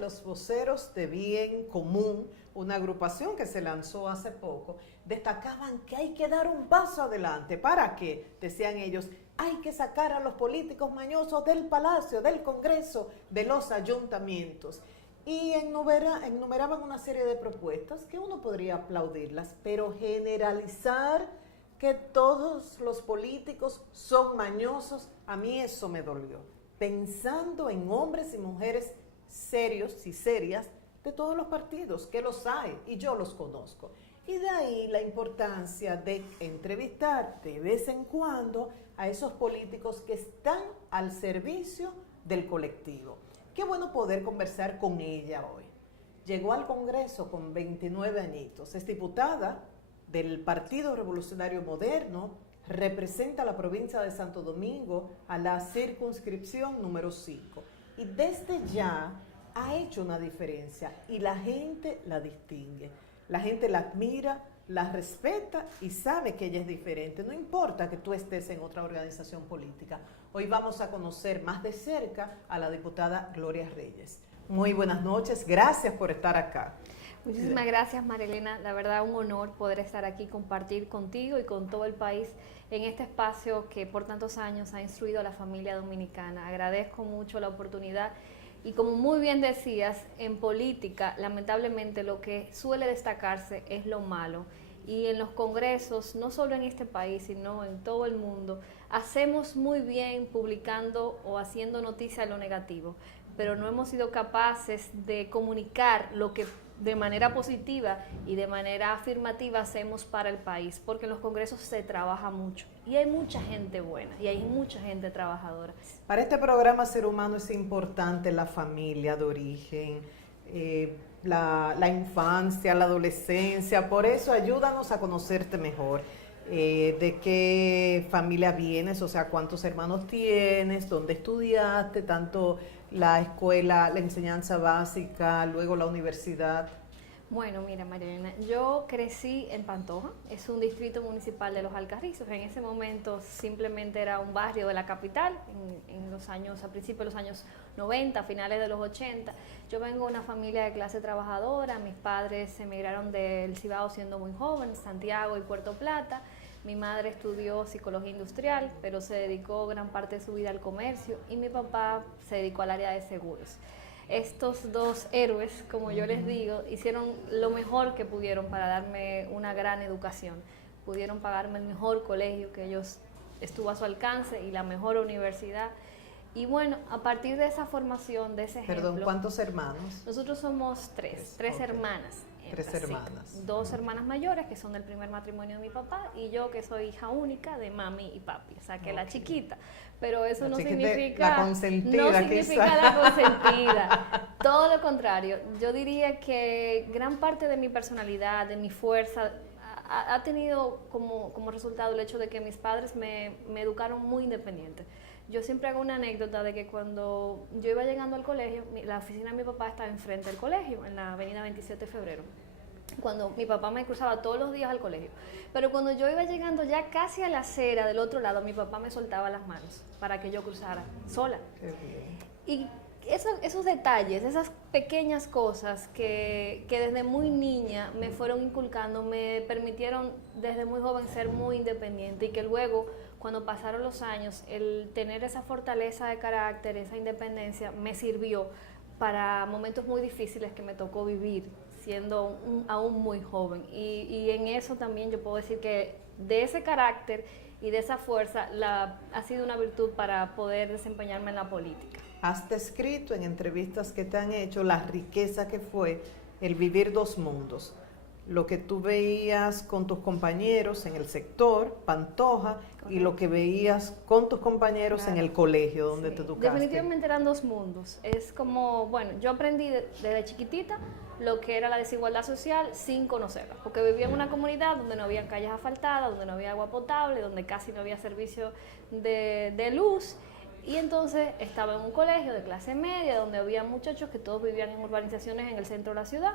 los voceros de Bien Común, una agrupación que se lanzó hace poco, destacaban que hay que dar un paso adelante. ¿Para qué? Decían ellos, hay que sacar a los políticos mañosos del Palacio, del Congreso, de los ayuntamientos. Y enumeraban una serie de propuestas que uno podría aplaudirlas, pero generalizar que todos los políticos son mañosos, a mí eso me dolió. Pensando en hombres y mujeres serios y serias de todos los partidos, que los hay y yo los conozco. Y de ahí la importancia de entrevistar de vez en cuando a esos políticos que están al servicio del colectivo. Qué bueno poder conversar con ella hoy. Llegó al Congreso con 29 añitos, es diputada del Partido Revolucionario Moderno, representa a la provincia de Santo Domingo a la circunscripción número 5 y desde ya ha hecho una diferencia y la gente la distingue, la gente la admira, la respeta y sabe que ella es diferente, no importa que tú estés en otra organización política. Hoy vamos a conocer más de cerca a la diputada Gloria Reyes. Muy buenas noches, gracias por estar acá. Muchísimas gracias, Marilena. La verdad, un honor poder estar aquí, compartir contigo y con todo el país en este espacio que por tantos años ha instruido a la familia dominicana. Agradezco mucho la oportunidad y, como muy bien decías, en política, lamentablemente, lo que suele destacarse es lo malo. Y en los congresos, no solo en este país, sino en todo el mundo, hacemos muy bien publicando o haciendo noticia de lo negativo, pero no hemos sido capaces de comunicar lo que de manera positiva y de manera afirmativa hacemos para el país, porque en los congresos se trabaja mucho y hay mucha gente buena y hay mucha gente trabajadora. Para este programa Ser Humano es importante la familia de origen, la infancia, la adolescencia, por eso ayúdanos a conocerte mejor. De qué familia vienes, o sea, cuántos hermanos tienes, dónde estudiaste, tanto la escuela, la enseñanza básica, luego la universidad. Bueno, mira, Marilena, yo crecí en Pantoja, es un distrito municipal de Los Alcarrizos. En ese momento simplemente era un barrio de la capital, en los años, a principios de los años 90, finales de los 80. Yo vengo de una familia de clase trabajadora, mis padres emigraron del Cibao siendo muy jóvenes, Santiago y Puerto Plata. Mi madre estudió psicología industrial, pero se dedicó gran parte de su vida al comercio, y mi papá se dedicó al área de seguros. Estos dos héroes, como yo les digo, hicieron lo mejor que pudieron para darme una gran educación. Pudieron pagarme el mejor colegio que ellos estuvo a su alcance y la mejor universidad. Y bueno, a partir de esa formación, de ese ejemplo... Perdón, ¿cuántos hermanos? Nosotros somos tres Okay. hermanas. Tres hermanas. Dos hermanas mayores que son del primer matrimonio de mi papá y yo que soy hija única de mami y papi, o sea que la chiquita, pero eso no significa la consentida, no significa la consentida, todo lo contrario. Yo diría que gran parte de mi personalidad, de mi fuerza, ha tenido como resultado el hecho de que mis padres me educaron muy independiente. Yo siempre hago una anécdota de que cuando yo iba llegando al colegio, la oficina de mi papá estaba enfrente del colegio, en la avenida 27 de febrero. Cuando mi papá me cruzaba todos los días al colegio. Pero cuando yo iba llegando ya casi a la acera del otro lado, mi papá me soltaba las manos para que yo cruzara sola. Qué bien. Y esos detalles, esas pequeñas cosas que desde muy niña me fueron inculcando, me permitieron desde muy joven ser muy independiente, y que luego, cuando pasaron los años, el tener esa fortaleza de carácter, esa independencia, me sirvió para momentos muy difíciles que me tocó vivir siendo aún muy joven. Y en eso también yo puedo decir que de ese carácter y de esa fuerza ha sido una virtud para poder desempeñarme en la política. Has descrito en entrevistas que te han hecho la riqueza que fue el vivir dos mundos. Lo que tú veías con tus compañeros en el sector, Pantoja, correcto, y lo que veías con tus compañeros, claro, en el colegio donde te educaste. Definitivamente eran dos mundos. Es como, bueno, yo aprendí desde chiquitita lo que era la desigualdad social sin conocerla, porque vivía en una comunidad donde no había calles asfaltadas, donde no había agua potable, donde casi no había servicio de luz. Y entonces estaba en un colegio de clase media donde había muchachos que todos vivían en urbanizaciones en el centro de la ciudad.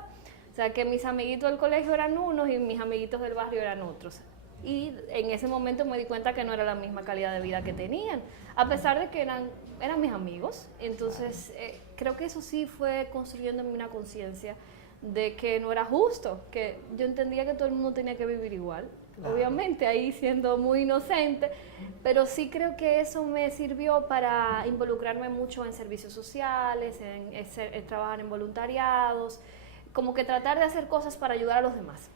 O sea que mis amiguitos del colegio eran unos y mis amiguitos del barrio eran otros. Y en ese momento me di cuenta que no era la misma calidad de vida que tenían, a pesar de que eran mis amigos. Entonces, creo que eso sí fue construyendo en mí una conciencia de que no era justo, que yo entendía que todo el mundo tenía que vivir igual. Claro. Obviamente ahí siendo muy inocente, pero sí creo que eso me sirvió para involucrarme mucho en servicios sociales, en trabajar en voluntariados, como que tratar de hacer cosas para ayudar a los demás.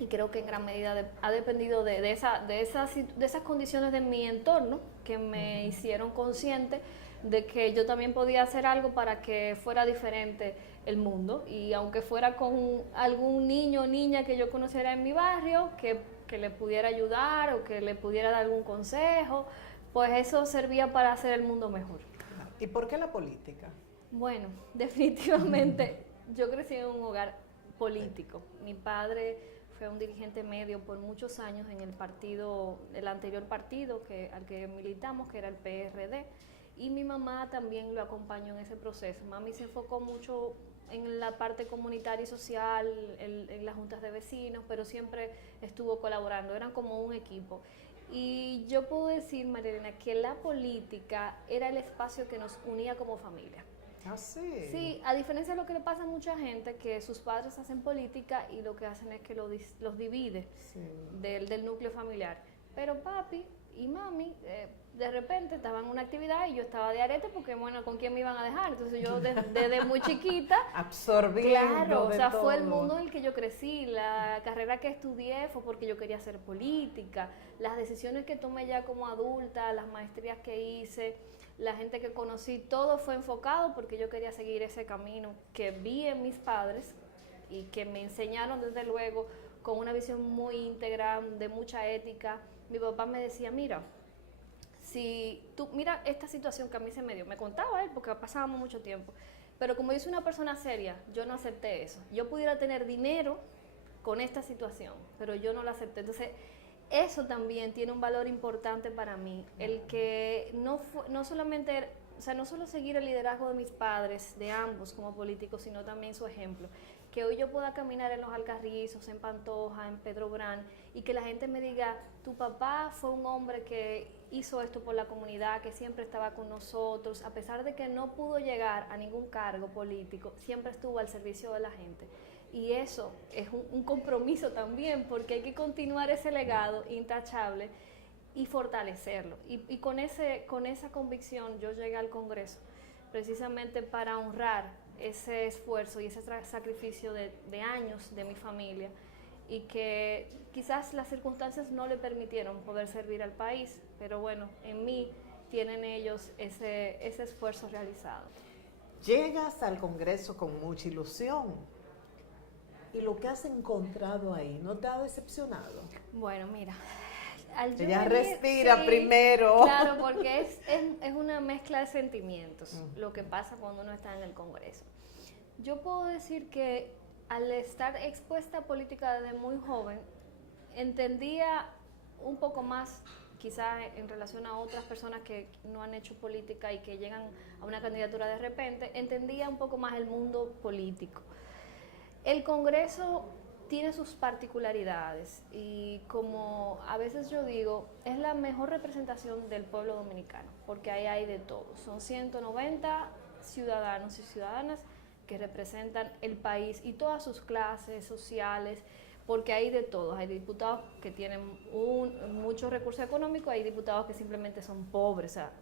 Y creo que en gran medida ha dependido de esas condiciones de mi entorno que me hicieron consciente de que yo también podía hacer algo para que fuera diferente el mundo, y aunque fuera con algún niño o niña que yo conociera en mi barrio, que le pudiera ayudar o que le pudiera dar algún consejo, pues eso servía para hacer el mundo mejor. ¿Y por qué la política? Bueno, definitivamente yo crecí en un hogar político. Mi padre fue un dirigente medio por muchos años en el anterior partido al que militamos, que era el PRD, y mi mamá también lo acompañó en ese proceso. Mami se enfocó mucho en la parte comunitaria y social, en las juntas de vecinos, pero siempre estuvo colaborando, eran como un equipo. Y yo puedo decir, María Elena, que la política era el espacio que nos unía como familia. ¿Ah, sí? Sí, a diferencia de lo que le pasa a mucha gente, que sus padres hacen política y lo que hacen es que los divide del núcleo familiar. Pero papi y mami de repente estaban en una actividad y yo estaba de arete porque, bueno, ¿con quién me iban a dejar? Entonces yo desde muy chiquita absorbiendo. Claro, o sea, todo. fue el mundo en el que yo crecí. La carrera que estudié fue porque yo quería hacer política. Las decisiones que tomé ya como adulta, las maestrías que hice, la gente que conocí, todo fue enfocado porque yo quería seguir ese camino que vi en mis padres y que me enseñaron desde luego con una visión muy íntegra, de mucha ética. Mi papá me decía, mira esta situación que a mí se me dio, me contaba él porque pasábamos mucho tiempo, pero como yo soy una persona seria, yo no acepté eso. Yo pudiera tener dinero con esta situación, pero yo no la acepté. Entonces, eso también tiene un valor importante para mí, el que no solo seguir el liderazgo de mis padres, de ambos como políticos, sino también su ejemplo. Que hoy yo pueda caminar en los Alcarrizos, en Pantoja, en Pedro Brán, y que la gente me diga, tu papá fue un hombre que hizo esto por la comunidad, que siempre estaba con nosotros, a pesar de que no pudo llegar a ningún cargo político, siempre estuvo al servicio de la gente. Y eso es un compromiso también, porque hay que continuar ese legado intachable y fortalecerlo. Y con esa convicción yo llegué al Congreso, precisamente para honrar ese esfuerzo y ese sacrificio de años de mi familia, y que quizás las circunstancias no le permitieron poder servir al país, pero bueno, en mí tienen ellos ese esfuerzo realizado. Llegas al Congreso con mucha ilusión, y lo que has encontrado ahí, ¿no te ha decepcionado? Bueno, mira, ella respira primero. Claro, porque es una mezcla de sentimientos lo que pasa cuando uno está en el Congreso. Yo puedo decir que al estar expuesta a política desde muy joven, entendía un poco más, quizás en relación a otras personas que no han hecho política y que llegan a una candidatura de repente, entendía un poco más el mundo político. El Congreso tiene sus particularidades y, como a veces yo digo, es la mejor representación del pueblo dominicano, porque ahí hay de todo. Son 190 ciudadanos y ciudadanas que representan el país y todas sus clases sociales, porque hay de todo. Hay diputados que tienen muchos recursos económicos, hay diputados que simplemente son pobres, o sea,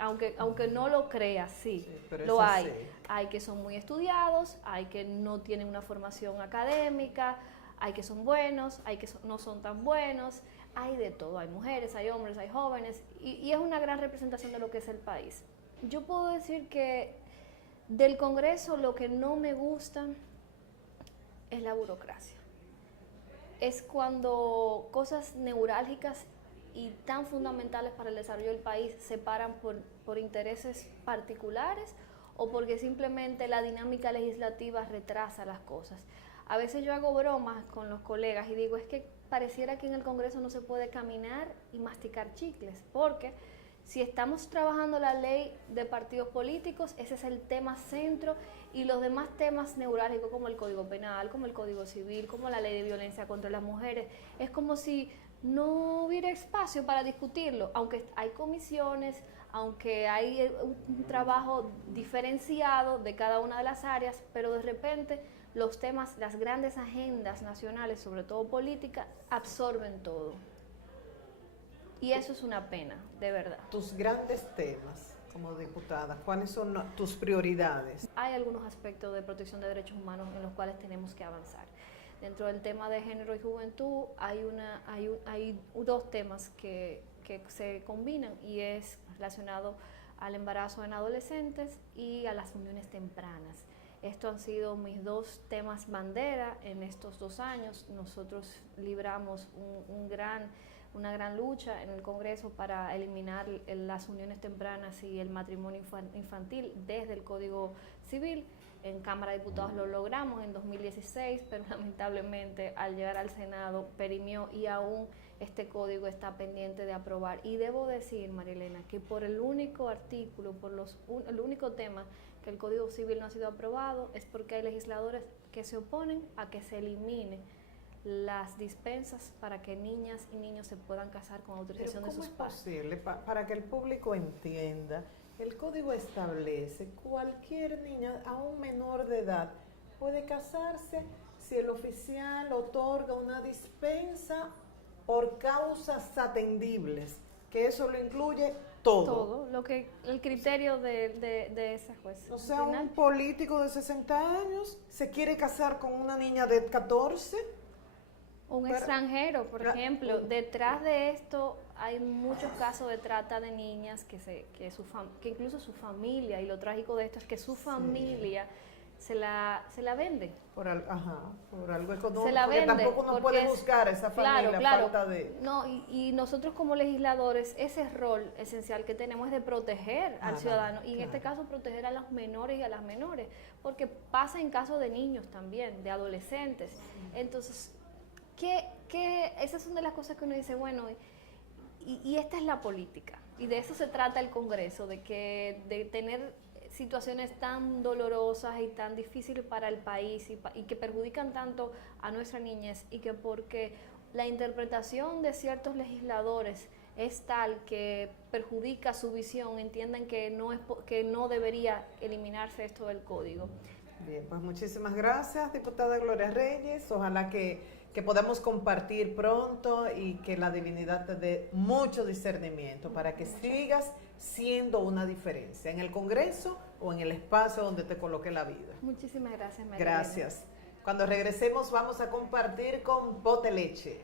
aunque no lo creas, sí lo hay. Sí. Hay que son muy estudiados, hay que no tienen una formación académica, hay que son buenos, hay que no son tan buenos, hay de todo. Hay mujeres, hay hombres, hay jóvenes, y es una gran representación de lo que es el país. Yo puedo decir que del Congreso lo que no me gusta es la burocracia. Es cuando cosas neurálgicas y tan fundamentales para el desarrollo del país se paran por intereses particulares o porque simplemente la dinámica legislativa retrasa las cosas. A veces yo hago bromas con los colegas y digo, es que pareciera que en el Congreso no se puede caminar y masticar chicles, porque si estamos trabajando la ley de partidos políticos, ese es el tema centro, y los demás temas neurálgicos como el Código Penal, como el Código Civil, como la ley de violencia contra las mujeres, es como si no hubiera espacio para discutirlo, aunque hay comisiones, aunque hay un trabajo diferenciado de cada una de las áreas, pero de repente los temas, las grandes agendas nacionales, sobre todo políticas, absorben todo. Y eso es una pena, de verdad. Tus grandes temas como diputada, ¿cuáles son tus prioridades? Hay algunos aspectos de protección de derechos humanos en los cuales tenemos que avanzar. Dentro del tema de género y juventud hay dos temas que se combinan y es relacionado al embarazo en adolescentes y a las uniones tempranas. Estos han sido mis dos temas bandera en estos 2 años. Nosotros libramos una gran lucha en el Congreso para eliminar las uniones tempranas y el matrimonio infantil desde el Código Civil. En Cámara de Diputados lo logramos en 2016, pero lamentablemente al llegar al Senado perimió y aún este código está pendiente de aprobar. Y debo decir, María Elena, que por el único artículo, el único tema que el Código Civil no ha sido aprobado es porque hay legisladores que se oponen a que se elimine las dispensas para que niñas y niños se puedan casar con autorización de sus padres. ¿Cómo es posible? Para que el público entienda, el código establece cualquier niña, aún menor de edad, puede casarse si el oficial otorga una dispensa por causas atendibles, que eso lo incluye todo. Todo, lo que el criterio de ese juez. O sea, un político de 60 años se quiere casar con una niña de 14. Un extranjero, por ejemplo. Detrás de esto hay muchos casos de trata de niñas que incluso su familia, y lo trágico de esto es que su familia se la vende. Por algo económico, se la vende, porque tampoco uno puede juzgar a esa familia, falta de... No, y nosotros como legisladores, ese rol esencial que tenemos es de proteger al ciudadano, y en este caso proteger a los menores y a las menores, porque pasa en caso de niños también, de adolescentes. Entonces, esas son de las cosas que uno dice, bueno, y esta es la política, y de eso se trata el Congreso, de tener situaciones tan dolorosas y tan difíciles para el país y que perjudican tanto a nuestra niñez, y que porque la interpretación de ciertos legisladores es tal que perjudica su visión, entiendan que no debería eliminarse esto del código. Bien, pues muchísimas gracias, diputada Gloria Reyes. Ojalá que podamos compartir pronto y que la divinidad te dé mucho discernimiento para que sigas siendo una diferencia en el Congreso o en el espacio donde te coloque la vida. Muchísimas gracias, María. Gracias. Cuando regresemos vamos a compartir con Bote Leche.